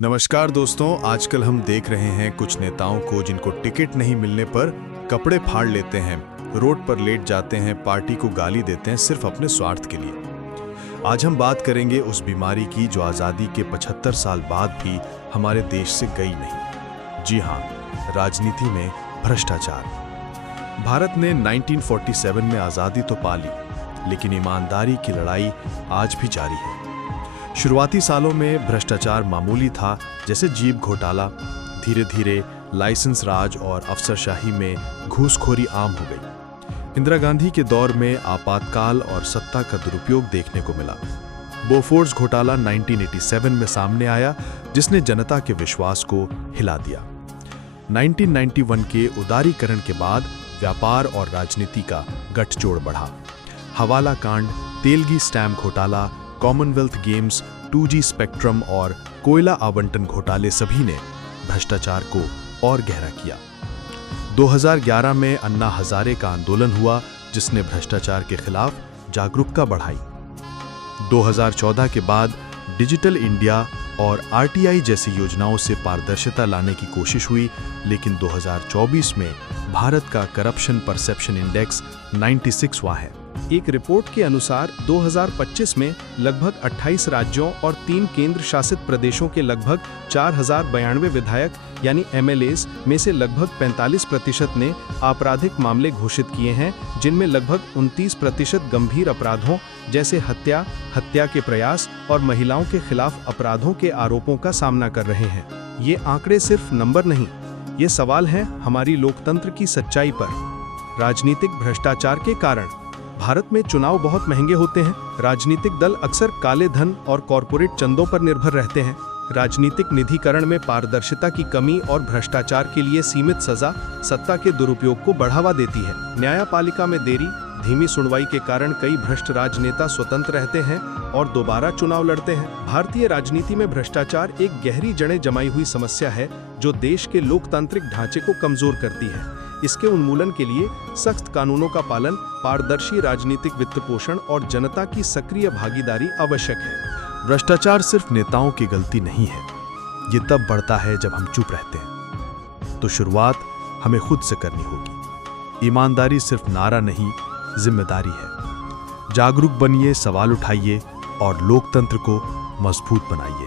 नमस्कार दोस्तों, आजकल हम देख रहे हैं कुछ नेताओं को जिनको टिकट नहीं मिलने पर कपड़े फाड़ लेते हैं, रोड पर लेट जाते हैं, पार्टी को गाली देते हैं सिर्फ अपने स्वार्थ के लिए। आज हम बात करेंगे उस बीमारी की जो आज़ादी के 75 साल बाद भी हमारे देश से गई नहीं। जी हाँ, राजनीति में भ्रष्टाचार। भारत ने 1947 में आज़ादी तो पा ली, लेकिन ईमानदारी की लड़ाई आज भी जारी है। शुरुआती सालों में भ्रष्टाचार मामूली था, जैसे जीप घोटाला। धीरे धीरे लाइसेंस राज और अफसरशाही में घूसखोरी आम हो गई। इंदिरा गांधी के दौर में आपातकाल और सत्ता का दुरुपयोग देखने को मिला। बोफोर्स घोटाला 1987 में सामने आया, जिसने जनता के विश्वास को हिला दिया। 1991 के उदारीकरण के बाद व्यापार और राजनीति का गठजोड़ बढ़ा। हवाला कांड, तेलगी स्टैम्प घोटाला, कॉमनवेल्थ गेम्स, 2G स्पेक्ट्रम और कोयला आवंटन घोटाले सभी ने भ्रष्टाचार को और गहरा किया। 2011 में अन्ना हजारे का आंदोलन हुआ, जिसने भ्रष्टाचार के खिलाफ जागरूकता बढ़ाई। 2014 के बाद डिजिटल इंडिया और RTI जैसी योजनाओं से पारदर्शिता लाने की कोशिश हुई, लेकिन 2024 में भारत का करप्शन परसेप्शन इंडेक्स 96वां है। एक रिपोर्ट के अनुसार 2025 में लगभग 28 राज्यों और 3 केंद्र शासित प्रदेशों के लगभग 4092 विधायक यानी MLAs में से लगभग 45% ने आपराधिक मामले घोषित किए हैं, जिनमें लगभग 29% गंभीर अपराधों जैसे हत्या, हत्या के प्रयास और महिलाओं के खिलाफ अपराधों के आरोपों का सामना कर रहे हैं। ये आंकड़े सिर्फ नंबर नहीं, ये सवाल है हमारी लोकतंत्र की सच्चाई पर। राजनीतिक भ्रष्टाचार के कारण भारत में चुनाव बहुत महंगे होते हैं। राजनीतिक दल अक्सर काले धन और कॉरपोरेट चंदों पर निर्भर रहते हैं। राजनीतिक निधिकरण में पारदर्शिता की कमी और भ्रष्टाचार के लिए सीमित सजा सत्ता के दुरुपयोग को बढ़ावा देती है। न्यायपालिका में देरी, धीमी सुनवाई के कारण कई भ्रष्ट राजनेता स्वतंत्र रहते हैं और दोबारा चुनाव लड़ते हैं। भारतीय राजनीति में भ्रष्टाचार एक गहरी जड़ें जमाई हुई समस्या है, जो देश के लोकतांत्रिक ढांचे को कमजोर करती है। इसके उन्मूलन के लिए सख्त कानूनों का पालन, पारदर्शी राजनीतिक वित्तपोषण और जनता की सक्रिय भागीदारी आवश्यक है। भ्रष्टाचार सिर्फ नेताओं की गलती नहीं है, ये तब बढ़ता है जब हम चुप रहते हैं। तो शुरुआत हमें खुद से करनी होगी। ईमानदारी सिर्फ नारा नहीं, जिम्मेदारी है। जागरूक बनिए, सवाल उठाइए और लोकतंत्र को मजबूत बनाइए।